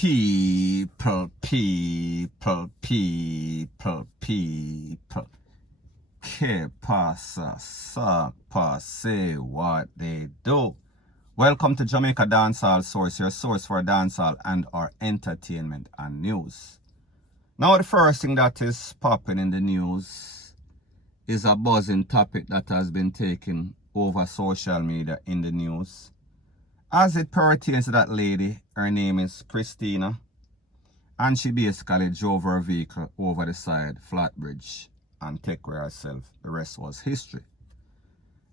People. Que pasa, sa, say what they do. Welcome to Jamaica Dancehall Source, your source for dancehall and our entertainment and news. Now the first thing that is popping in the news is a buzzing topic that has been taken over social media in the news. As it pertains to that lady, her name is Christina, and she basically drove her vehicle over the side, Flatbridge, and take care of herself. The rest was history.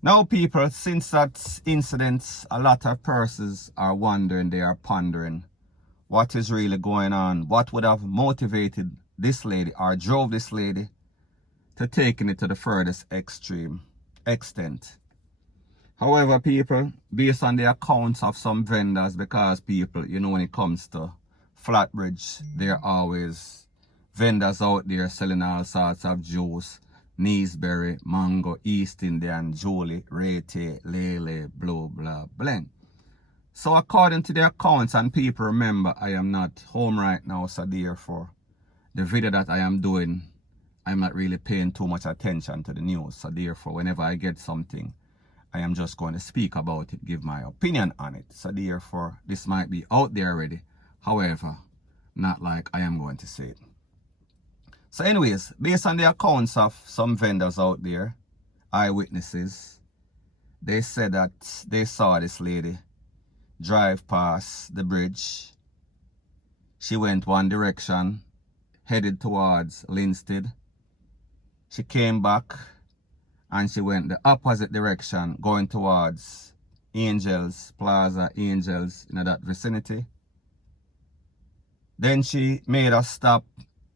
Now people, since that incident, a lot of persons are wondering, they are pondering, what is really going on? What would have motivated this lady or drove this lady to taking it to the furthest extreme extent? However, people, based on the accounts of some vendors, because people, you know, when it comes to Flatbridge, there are always vendors out there selling all sorts of juice, Neesberry, Mango, East Indian, Julie, Rete, Lele, blah, blah, blank. So according to the accounts, and people remember, I am not home right now, so therefore, the video that I am doing, I'm not really paying too much attention to the news. So therefore, whenever I get something, I am just going to speak about it, give my opinion on it. So therefore, this might be out there already. However, not like I am going to say it. So anyways, based on the accounts of some vendors out there, eyewitnesses, they said that they saw this lady drive past the bridge. She went one direction, headed towards Linstead. She came back and she went the opposite direction, going towards Angels, Plaza, Angels, in that vicinity. Then she made a stop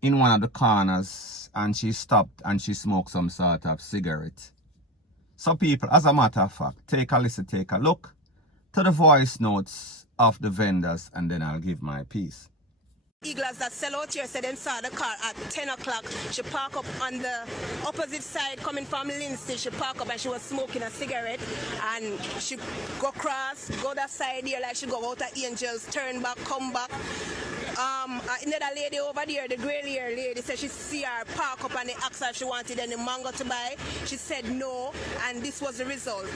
in one of the corners and she stopped and she smoked some sort of cigarette. So people, as a matter of fact, take a listen, take a look to the voice notes of the vendors and then I'll give my piece. Eagles that sell out here said they saw the car at 10 o'clock. She parked up on the opposite side coming from Lindsay. She parked up and she was smoking a cigarette. And she go across, go that side here like she go out at Angels, turn back, come back. Another lady over there, the grey hair lady, said she see her park up and they asked her if she wanted any mango to buy. She said no, and this was the result.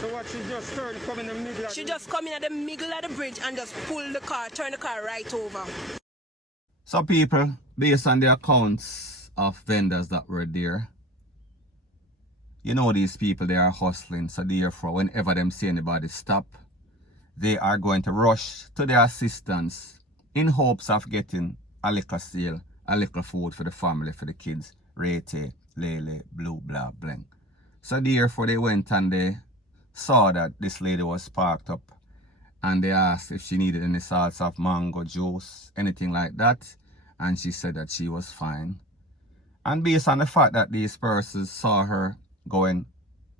So what, she just come in the middle of She just come in at the middle of the bridge and just pull the car, turn the car right over. So people, based on the accounts of vendors that were there, you know these people, they are hustling. So therefore, whenever them see anybody stop, they are going to rush to their assistance in hopes of getting a liquor sale, a little food for the family, for the kids, Rete, Lele, blue, blah, blank. So therefore, they went and they saw that this lady was parked up and they asked if she needed any sorts of mango juice, anything like that. And she said that she was fine. And based on the fact that these persons saw her going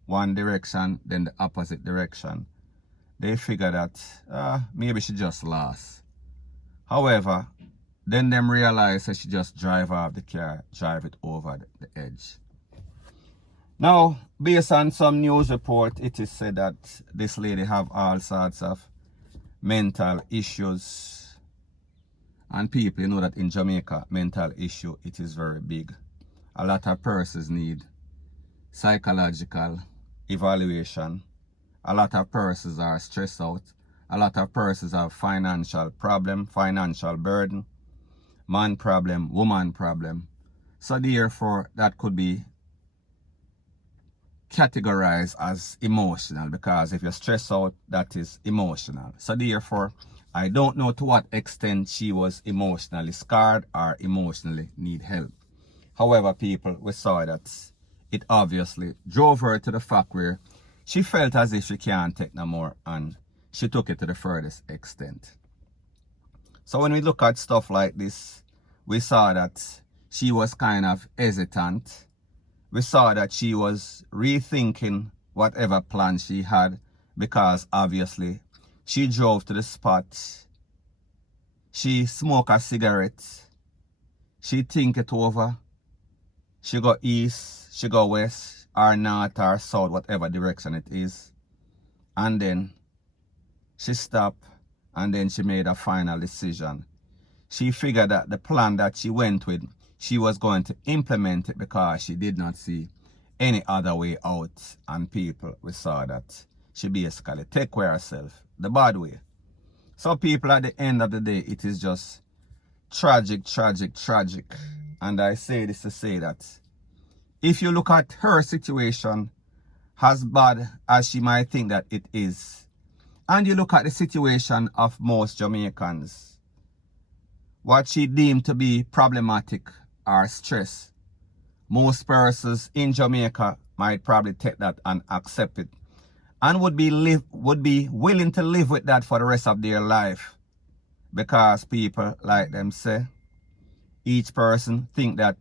one direction, then the opposite direction, they figured that maybe she just lost. However, then them realized that she just drive off the car, drive it over the edge. Now, based on some news report, it is said that this lady have all sorts of mental issues. And people, you know that in Jamaica, mental issue, it is very big. A lot of persons need psychological evaluation. A lot of persons are stressed out. A lot of persons have financial problem, financial burden, man problem, woman problem. So therefore, that could be categorized as emotional, because if you're stressed out, that is emotional. So therefore, I don't know to what extent she was emotionally scarred or emotionally need help. However, people, we saw that it obviously drove her to the fact where she felt as if she can't take no more, and she took it to the furthest extent. So when we look at stuff like this, we saw that she was kind of hesitant. We saw that she was rethinking whatever plan she had, because obviously she drove to the spot, she smoked a cigarette, she think it over, she go east, she go west, or north or south, whatever direction it is, and then she stopped and then she made a final decision. she figured that the plan that she went with, she was going to implement it because she did not see any other way out. And people, we saw that she basically take care of herself the bad way. So people, at the end of the day, it is just tragic, tragic, tragic. And I say this to say that if you look at her situation, as bad as she might think that it is, and you look at the situation of most Jamaicans, what she deemed to be problematic or stress, most persons in Jamaica might probably take that and accept it, and would be willing to live with that for the rest of their life. Because people, like them say, each person think that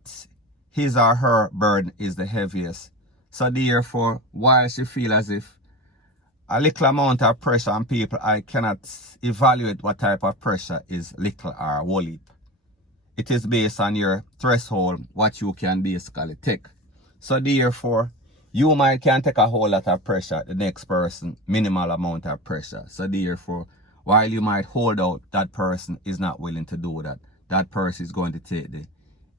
his or her burden is the heaviest. So therefore, while she feel as if a little amount of pressure on people, I cannot evaluate what type of pressure is little or whole heap. It is based on your threshold, what you can basically take. So therefore, you might can take a whole lot of pressure, the next person, minimal amount of pressure. So therefore, while you might hold out, that person is not willing to do that. That person is going to take the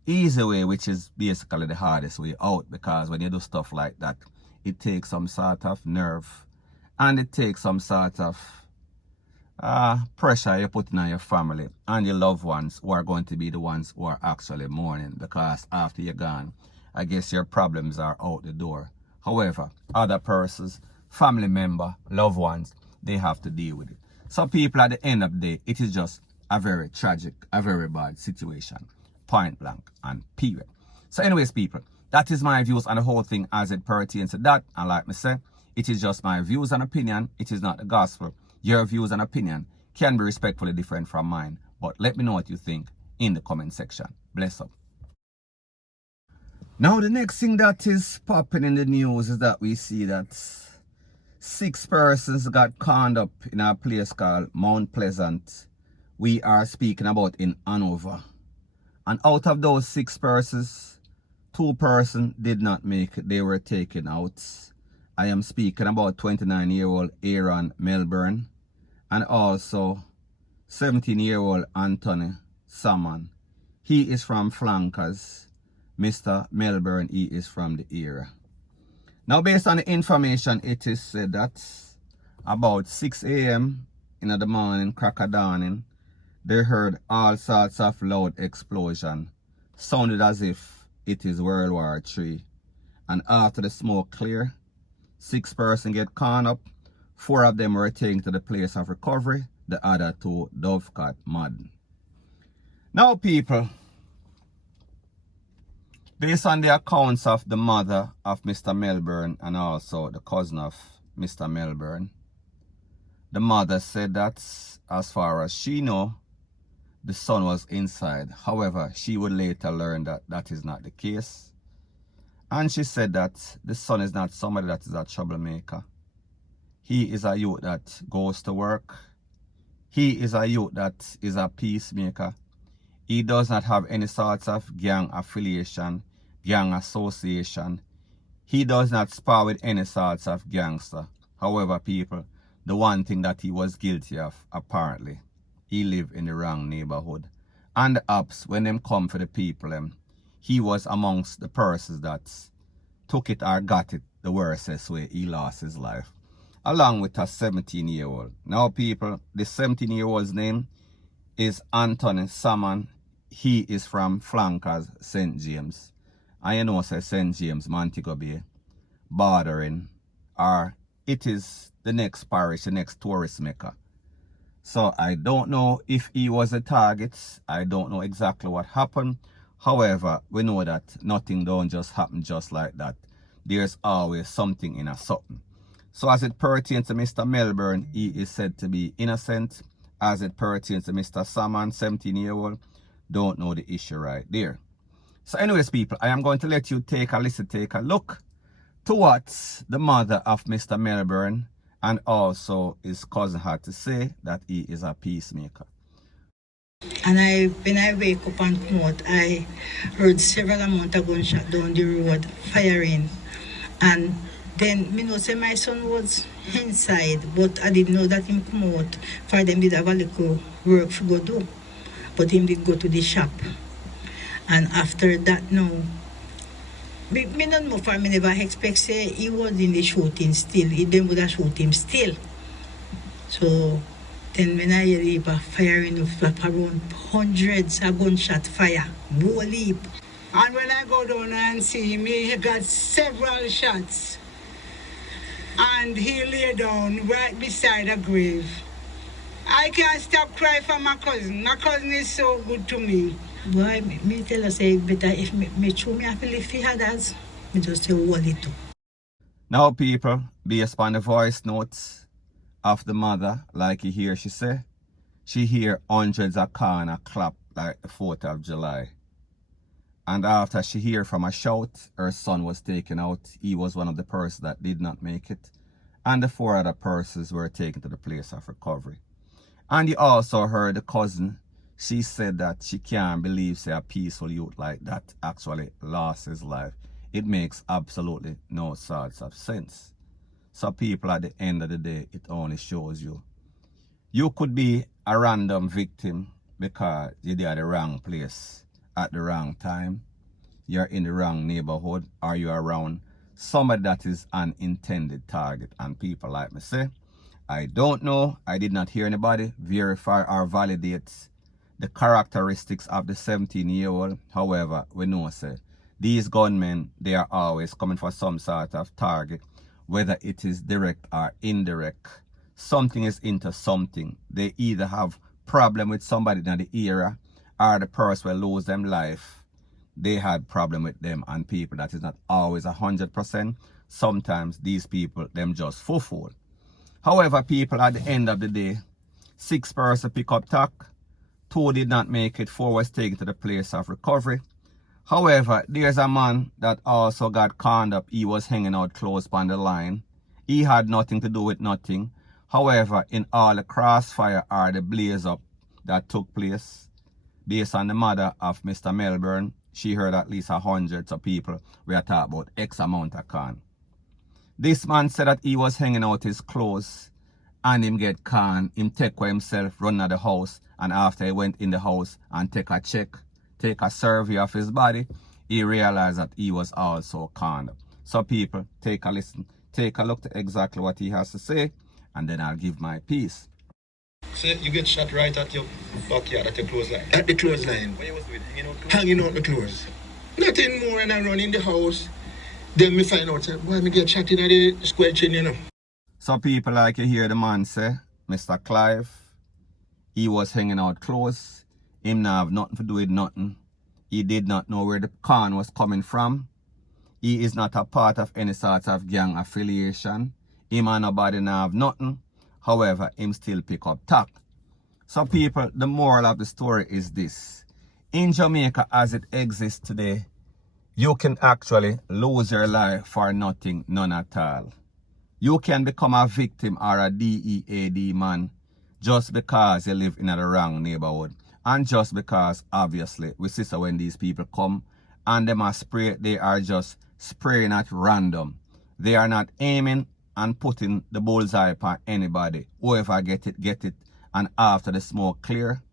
easy way, which is basically the hardest way out, because when you do stuff like that, it takes some sort of nerve and it takes some sort of pressure you're putting on your family and your loved ones, who are going to be the ones who are actually mourning, because after you're gone, I guess your problems are out the door. However, other persons, family member, loved ones, they have to deal with it. So people, at the end of the day, it is just a very tragic, a very bad situation. Point blank and period. So anyways, people, that is my views on the whole thing as it pertains to that. And like me say, it is just my views and opinion. It is not the gospel. Your views and opinion can be respectfully different from mine. But let me know what you think in the comment section. Bless up. Now the next thing that is popping in the news is that we see that 6 persons got conned up in a place called Mount Pleasant. We are speaking about in Hanover. And out of those 6 persons, 2 persons did not make it. They were taken out. I am speaking about 29-year-old Aaron Melbourne and also 17-year-old Anthony Salmon. He is from Flankers. Mr. Melbourne, he is from the area. Now, based on the information, it is said that about 6 a.m. in the morning, crack of dawning, they heard all sorts of loud explosion. Sounded as if it is World War III. And after the smoke clear, 6 persons get caught up. 4 of them were taken to the place of recovery. The other 2 Dovecot mud. Now people, based on the accounts of the mother of Mr. Melbourne and also the cousin of Mr. Melbourne, the mother said that as far as she know, the son was inside. However, she would later learn that that is not the case. And she said that the son is not somebody that is a troublemaker. He is a youth that goes to work. He is a youth that is a peacemaker. He does not have any sorts of gang affiliation, gang association. He does not spar with any sorts of gangster. However, people, the one thing that he was guilty of, apparently, he lived in the wrong neighborhood. And the ops, when them come for the people, he was amongst the persons that took it or got it the worstest way. He lost his life, along with a 17-year-old. Now, people, the 17-year-old's name is Anthony Salmon. He is from Flankers, St. James. And you know, say St. James, Montego Bay, bordering, or it is the next parish, the next tourist mecca. So I don't know if he was a target. I don't know exactly what happened. However, we know that nothing don't just happen just like that. There's always something in a something. So as it pertains to Mr. Melbourne, he is said to be innocent. As it pertains to Mr. Salmon, 17-year-old, don't know the issue right there. So anyways, people, I am going to let you take a listen, take a look to what the mother of Mr. Melbourne and also his cousin had to say, that he is a peacemaker. And when I wake up and come out, I heard several amount of gunshot down the road, firing. And then, me know say my son was inside, but I didn't know that him come out, for them did have a little work to go do. but him did go to the shop. And after that now, me don't know for me never expect say he was in the shooting still. He then would have shoot him still. So then when I hear the firing of around hundreds of gunshot fire, BAWL-0UT. And when I go down and see him, he got several shots. And he lay down right beside a grave. I can't stop crying for my cousin. My cousin is so good to me. Boy, me tell us say better if me true me have to live for others, me just say BAWL-0UT. Now people, based upon the voice notes of the mother, like you hear she say, she hear hundreds of corner clap like the 4th of July. And after she hear from a shout, her son was taken out. He was one of the persons that did not make it. And the 4 other persons were taken to the place of recovery. And you also heard the cousin. She said that she can't believe say a peaceful youth like that actually lost his life. It makes absolutely no sorts of sense. So people, at the end of the day, it only shows you could be a random victim because you're at the wrong place at the wrong time. You're in the wrong neighborhood, or you're around somebody that is an intended target. And people like me say, I don't know, I did not hear anybody verify or validate the characteristics of the 17-year-old. However, we know say these gunmen, they are always coming for some sort of target, whether it is direct or indirect. Something is into something. They either have problem with somebody in the era, or the person will lose them life. They had problem with them, and people that is not always 100%. Sometimes these people, them just fool. However, people, at the end of the day, 6 persons pick up tack. 2 did not make it, 4 was taken to the place of recovery. However, there's a man that also got conned up. He was hanging out close on the line. He had nothing to do with nothing. However, in all the crossfire or the blaze up that took place, based on the mother of Mr. Melbourne, she heard at least 100 of people were talking about X amount of con. This man said that he was hanging out his clothes and him get conned. Him take for himself, run at the house, and after he went in the house and take a check, take a survey of his body, he realized that he was also conned. So people, take a listen, take a look to exactly what he has to say, and then I'll give my piece. So you get shot right at your backyard, at your clothesline? At the clothesline. What you was doing? Hanging out the clothes? Nothing more, and I run in the house. Then me find out, say, why me get shot in the square chin, you know? So people, like you hear the man say, Mr. Clive, he was hanging out close. Him not have nothing to do with nothing. He did not know where the con was coming from. He is not a part of any sort of gang affiliation. Him and nobody not have nothing. However, him still pick up tack. So people, the moral of the story is this. In Jamaica as it exists today, you can actually lose your life for nothing, none at all. You can become a victim or a DEAD man just because you live in the wrong neighborhood. And just because, obviously, we see so when these people come and them are spray, they are just spraying at random. They are not aiming and putting the bullseye upon anybody. Whoever get it. And after the smoke clear,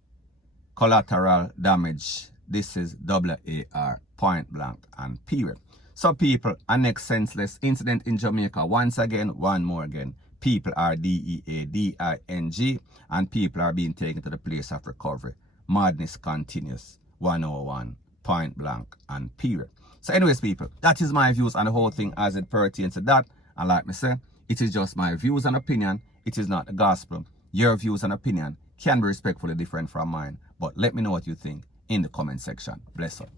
collateral damage. This is AVA, point blank and period. So people, a next senseless incident in Jamaica. Once again, one more again. People are DEADING and people are being taken to the place of recovery. Madness continues. 101, point blank and period. So anyways, people, that is my views on the whole thing as it pertains to that. And like me say, it is just my views and opinion. It is not the gospel. Your views and opinion can be respectfully different from mine. But let me know what you think in the comment section. Bless up.